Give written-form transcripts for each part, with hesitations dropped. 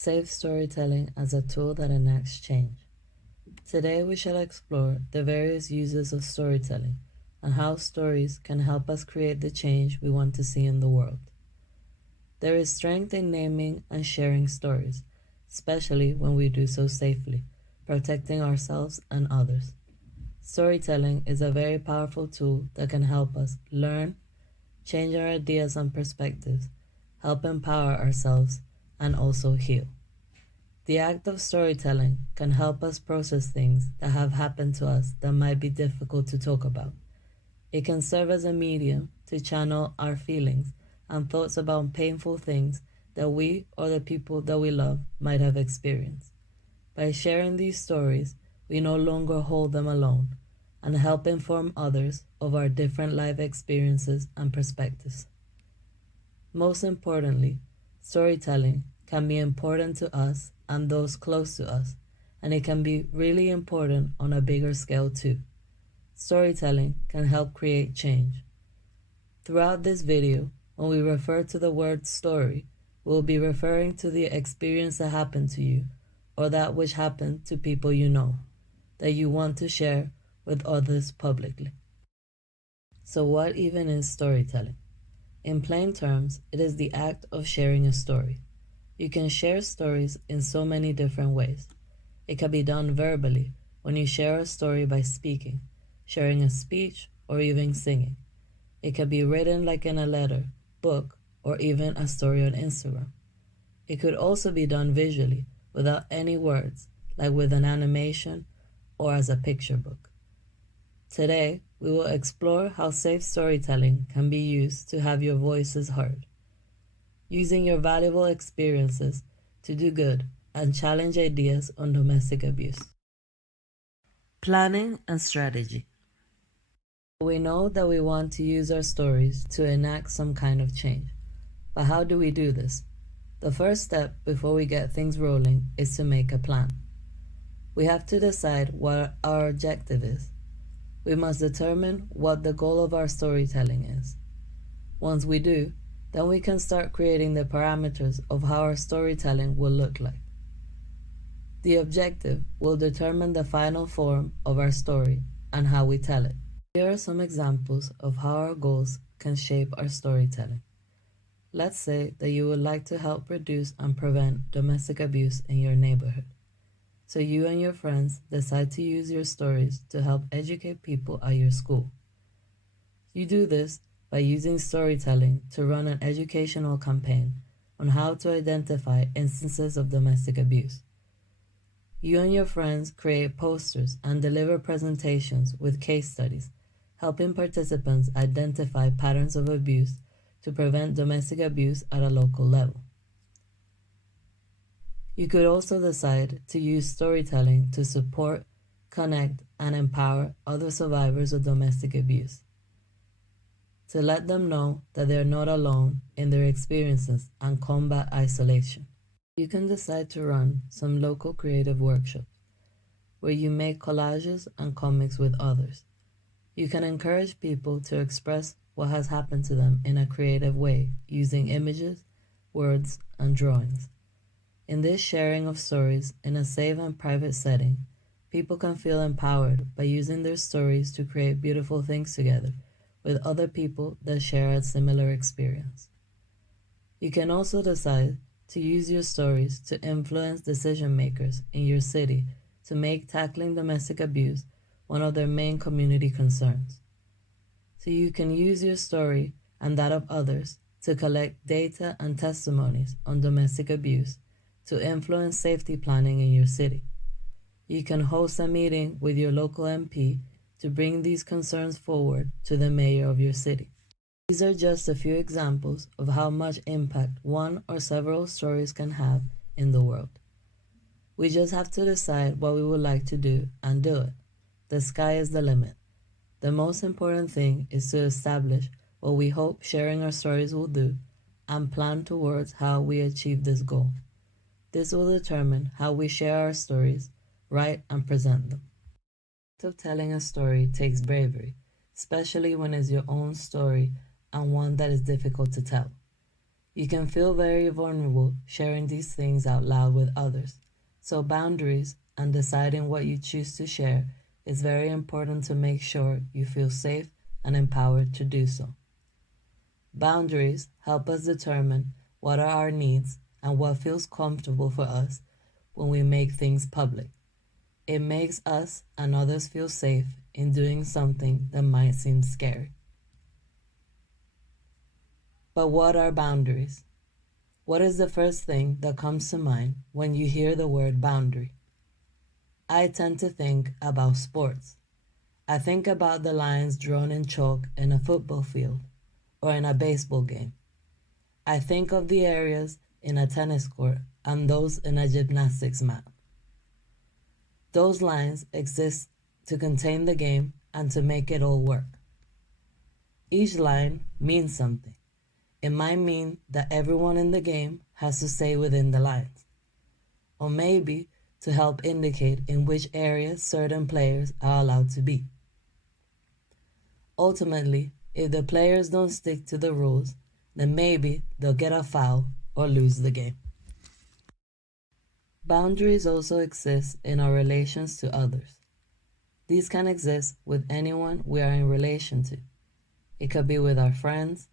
Safe storytelling as a tool that enacts change. Today we shall explore the various uses of storytelling and how stories can help us create the change we want to see in the world. There is strength in naming and sharing stories, especially when we do so safely, protecting ourselves and others. Storytelling is a very powerful tool that can help us learn, change our ideas and perspectives, help empower ourselves, and also heal. The act of storytelling can help us process things that have happened to us that might be difficult to talk about. It can serve as a medium to channel our feelings and thoughts about painful things that we or the people that we love might have experienced. By sharing these stories, we no longer hold them alone and help inform others of our different life experiences and perspectives. Most importantly, storytelling can be important to us and those close to us, and it can be really important on a bigger scale too. Storytelling can help create change. Throughout this video, when we refer to the word story, we'll be referring to the experience that happened to you or that which happened to people you know, that you want to share with others publicly. So what even is storytelling? In plain terms, it is the act of sharing a story. You can share stories in so many different ways. It can be done verbally, when you share a story by speaking, sharing a speech, or even singing. It can be written like in a letter, book, or even a story on Instagram. It could also be done visually, without any words, like with an animation or as a picture book. Today, we will explore how safe storytelling can be used to have your voices heard. Using your valuable experiences to do good and challenge ideas on domestic abuse. Planning and strategy. We know that we want to use our stories to enact some kind of change, but how do we do this? The first step before we get things rolling is to make a plan. We have to decide what our objective is. We must determine what the goal of our storytelling is. Once we do, then we can start creating the parameters of how our storytelling will look like. The objective will determine the final form of our story and how we tell it. Here are some examples of how our goals can shape our storytelling. Let's say that you would like to help reduce and prevent domestic abuse in your neighborhood. So you and your friends decide to use your stories to help educate people at your school. You do this by using storytelling to run an educational campaign on how to identify instances of domestic abuse. You and your friends create posters and deliver presentations with case studies, helping participants identify patterns of abuse to prevent domestic abuse at a local level. You could also decide to use storytelling to support, connect, and empower other survivors of domestic abuse, to let them know that they're not alone in their experiences and combat isolation. You can decide to run some local creative workshops where you make collages and comics with others. You can encourage people to express what has happened to them in a creative way using images, words, and drawings. In this sharing of stories in a safe and private setting, people can feel empowered by using their stories to create beautiful things together with other people that share a similar experience. You can also decide to use your stories to influence decision makers in your city to make tackling domestic abuse one of their main community concerns. So you can use your story and that of others to collect data and testimonies on domestic abuse to influence safety planning in your city. You can host a meeting with your local MP to bring these concerns forward to the mayor of your city. These are just a few examples of how much impact one or several stories can have in the world. We just have to decide what we would like to do and do it. The sky is the limit. The most important thing is to establish what we hope sharing our stories will do and plan towards how we achieve this goal. This will determine how we share our stories, write, and present them. The act of telling a story takes bravery, especially when it's your own story and one that is difficult to tell. You can feel very vulnerable sharing these things out loud with others. So boundaries and deciding what you choose to share is very important to make sure you feel safe and empowered to do so. Boundaries help us determine what are our needs and what feels comfortable for us when we make things public. It makes us and others feel safe in doing something that might seem scary. But what are boundaries? What is the first thing that comes to mind when you hear the word boundary? I tend to think about sports. I think about the lines drawn in chalk in a football field or in a baseball game. I think of the areas in a tennis court and those in a gymnastics mat. Those lines exist to contain the game and to make it all work. Each line means something. It might mean that everyone in the game has to stay within the lines, or maybe to help indicate in which areas certain players are allowed to be. Ultimately, if the players don't stick to the rules, then maybe they'll get a foul or lose the game. Boundaries also exist in our relations to others. These can exist with anyone we are in relation to. It could be with our friends,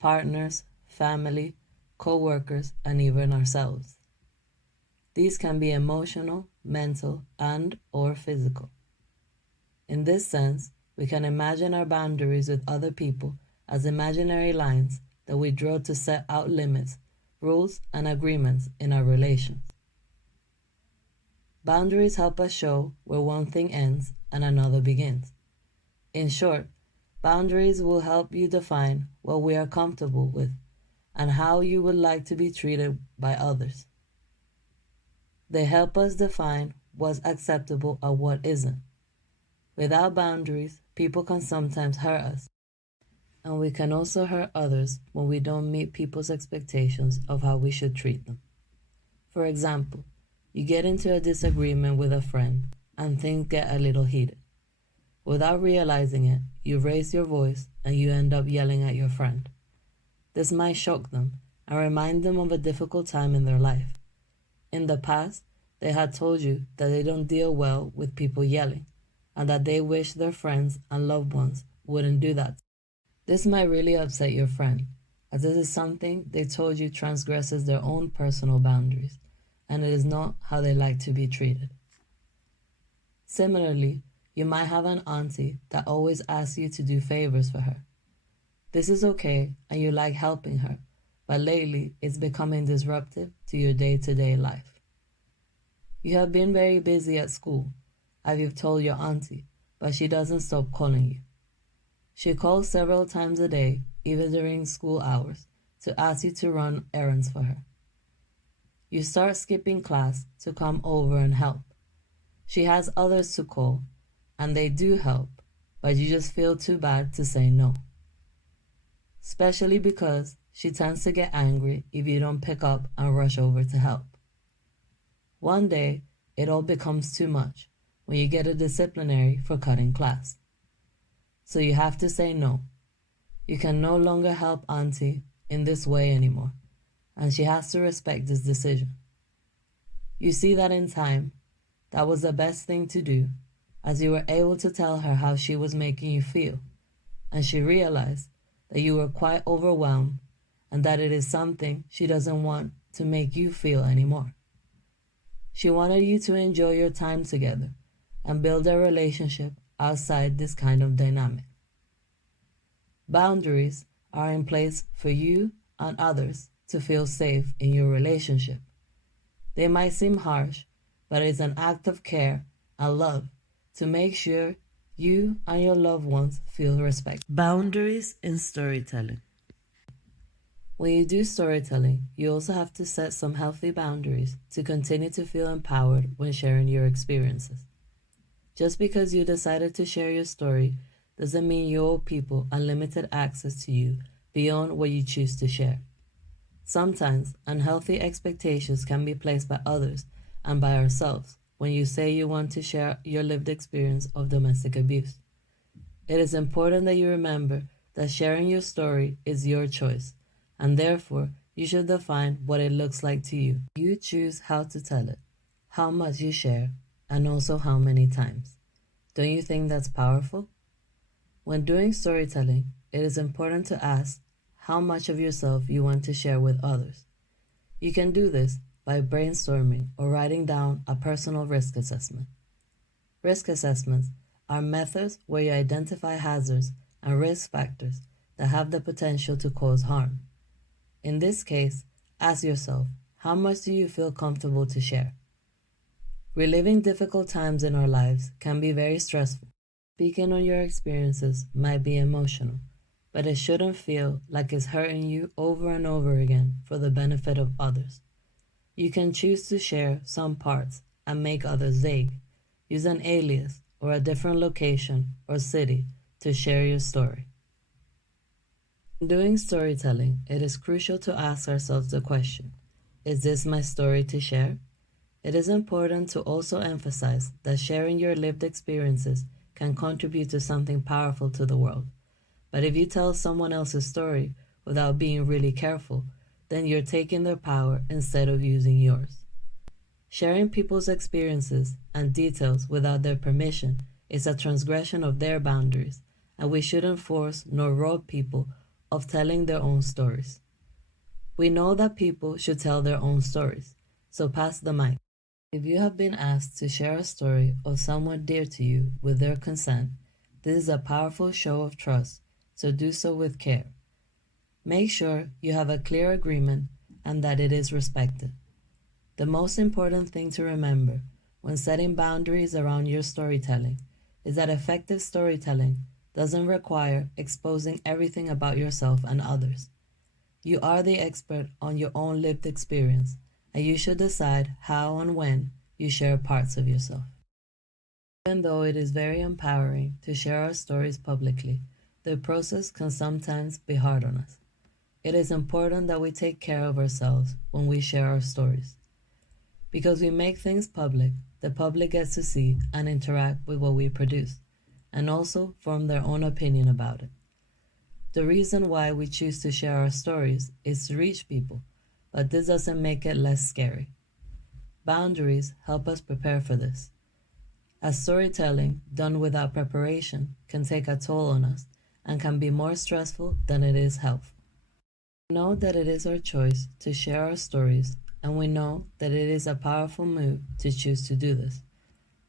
partners, family, co-workers, and even ourselves. These can be emotional, mental, and/or physical. In this sense, we can imagine our boundaries with other people as imaginary lines that we draw to set out limits, rules, and agreements in our relations. Boundaries help us show where one thing ends and another begins. In short, boundaries will help you define what we are comfortable with and how you would like to be treated by others. They help us define what's acceptable and what isn't. Without boundaries, people can sometimes hurt us, and we can also hurt others when we don't meet people's expectations of how we should treat them. For example, you get into a disagreement with a friend and things get a little heated. Without realizing it, you raise your voice and you end up yelling at your friend. This might shock them and remind them of a difficult time in their life. In the past, they had told you that they don't deal well with people yelling and that they wish their friends and loved ones wouldn't do that. This might really upset your friend, as this is something they told you transgresses their own personal boundaries, and it is not how they like to be treated. Similarly, you might have an auntie that always asks you to do favors for her. This is okay and you like helping her, but lately it's becoming disruptive to your day-to-day life. You have been very busy at school, as you've told your auntie, but she doesn't stop calling you. She calls several times a day, even during school hours, to ask you to run errands for her. You start skipping class to come over and help. She has others to call, and they do help, but you just feel too bad to say no. Especially because she tends to get angry if you don't pick up and rush over to help. One day, it all becomes too much when you get a disciplinary for cutting class. So you have to say no. You can no longer help Auntie in this way anymore, and she has to respect this decision. You see that in time, that was the best thing to do, as you were able to tell her how she was making you feel, and she realized that you were quite overwhelmed and that it is something she doesn't want to make you feel anymore. She wanted you to enjoy your time together and build a relationship outside this kind of dynamic. Boundaries are in place for you and others to feel safe in your relationship. They might seem harsh, but it's an act of care and love to make sure you and your loved ones feel respect. Boundaries in storytelling. When you do storytelling, you also have to set some healthy boundaries to continue to feel empowered when sharing your experiences. Just because you decided to share your story doesn't mean you owe people unlimited access to you beyond what you choose to share. Sometimes unhealthy expectations can be placed by others and by ourselves when you say you want to share your lived experience of domestic abuse. It is important that you remember that sharing your story is your choice, and therefore You should define what it looks like to you. You choose how to tell it, how much you share, and also how many times. Don't you think that's powerful? When doing storytelling, it is important to ask how much of yourself you want to share with others. You can do this by brainstorming or writing down a personal risk assessment. Risk assessments are methods where you identify hazards and risk factors that have the potential to cause harm. In this case, ask yourself, how much do you feel comfortable to share? Reliving difficult times in our lives can be very stressful. Speaking on your experiences might be emotional, but it shouldn't feel like it's hurting you over and over again for the benefit of others. You can choose to share some parts and make others vague. Use an alias or a different location or city to share your story. In doing storytelling, it is crucial to ask ourselves the question, is this my story to share? It is important to also emphasize that sharing your lived experiences can contribute to something powerful to the world. But if you tell someone else's story without being really careful, then you're taking their power instead of using yours. Sharing people's experiences and details without their permission is a transgression of their boundaries, and we shouldn't force nor rob people of telling their own stories. We know that people should tell their own stories, so pass the mic. If you have been asked to share a story of someone dear to you with their consent, this is a powerful show of trust, so do so with care. Make sure you have a clear agreement and that it is respected. The most important thing to remember when setting boundaries around your storytelling is that effective storytelling doesn't require exposing everything about yourself and others. You are the expert on your own lived experience, and you should decide how and when you share parts of yourself. Even though it is very empowering to share our stories publicly, the process can sometimes be hard on us. It is important that we take care of ourselves when we share our stories. Because we make things public, the public gets to see and interact with what we produce, and also form their own opinion about it. The reason why we choose to share our stories is to reach people, but this doesn't make it less scary. Boundaries help us prepare for this, as storytelling done without preparation can take a toll on us and can be more stressful than it is helpful. We know that it is our choice to share our stories, and we know that it is a powerful move to choose to do this.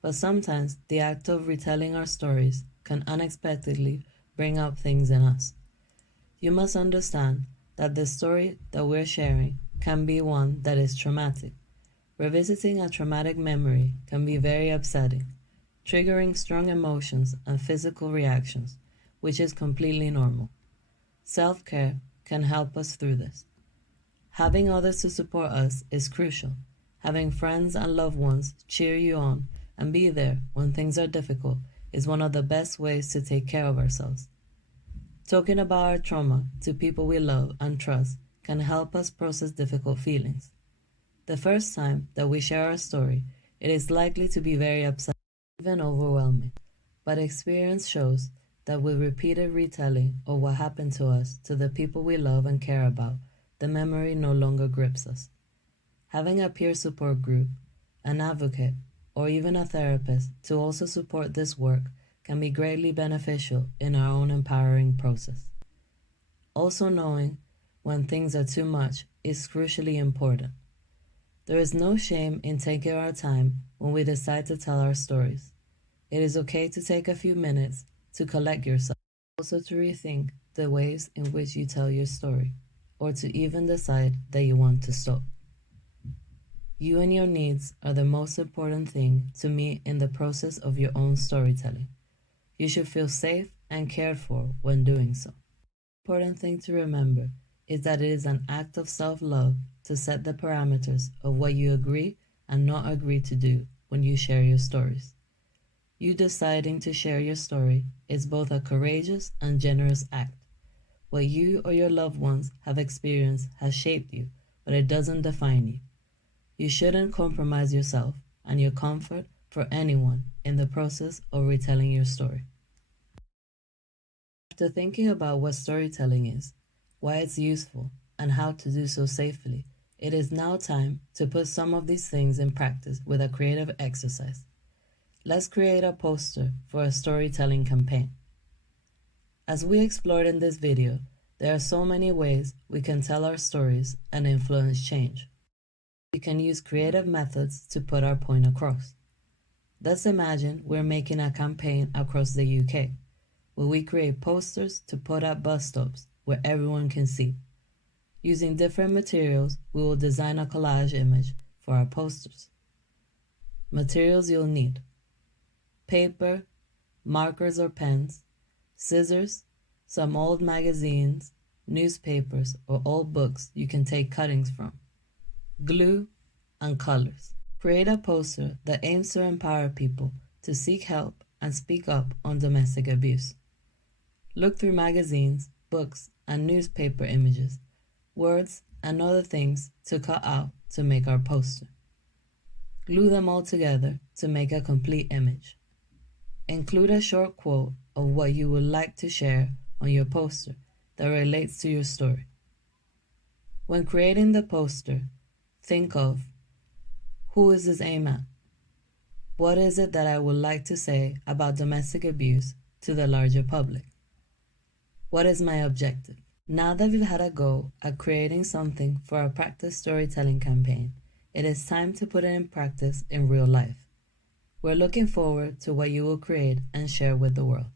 But sometimes the act of retelling our stories can unexpectedly bring up things in us. You must understand that the story that we're sharing can be one that is traumatic. Revisiting a traumatic memory can be very upsetting, triggering strong emotions and physical reactions, which is completely normal. Self-care can help us through this. Having others to support us is crucial. Having friends and loved ones cheer you on and be there when things are difficult is one of the best ways to take care of ourselves. Talking about our trauma to people we love and trust can help us process difficult feelings. The first time that we share our story, it is likely to be very upsetting, even overwhelming, but experience shows that with repeated retelling of what happened to us to the people we love and care about, the memory no longer grips us. Having a peer support group, an advocate, or even a therapist to also support this work can be greatly beneficial in our own empowering process. Also knowing when things are too much is crucially important. There is no shame in taking our time when we decide to tell our stories. It is okay to take a few minutes to collect yourself, also to rethink the ways in which you tell your story, or to even decide that you want to stop. You and your needs are the most important thing to meet in the process of your own storytelling. You should feel safe and cared for when doing so. The important thing to remember is that it is an act of self-love to set the parameters of what you agree and not agree to do when you share your stories. You deciding to share your story is both a courageous and generous act. What you or your loved ones have experienced has shaped you, but it doesn't define you. You shouldn't compromise yourself and your comfort for anyone in the process of retelling your story. After thinking about what storytelling is, why it's useful, and how to do so safely, it is now time to put some of these things in practice with a creative exercise. Let's create a poster for a storytelling campaign. As we explored in this video, there are so many ways we can tell our stories and influence change. We can use creative methods to put our point across. Let's imagine we're making a campaign across the UK, where we create posters to put at bus stops where everyone can see. Using different materials, we will design a collage image for our posters. Materials you'll need: paper, markers or pens, scissors, some old magazines, newspapers, or old books you can take cuttings from, glue, and colors. Create a poster that aims to empower people to seek help and speak up on domestic abuse. Look through magazines, books, and newspaper images, words, and other things to cut out to make our poster. Glue them all together to make a complete image. Include a short quote of what you would like to share on your poster that relates to your story. When creating the poster, think of: who is this aimed at? What is it that I would like to say about domestic abuse to the larger public? What is my objective? Now that we've had a go at creating something for our practice storytelling campaign, it is time to put it in practice in real life. We're looking forward to what you will create and share with the world.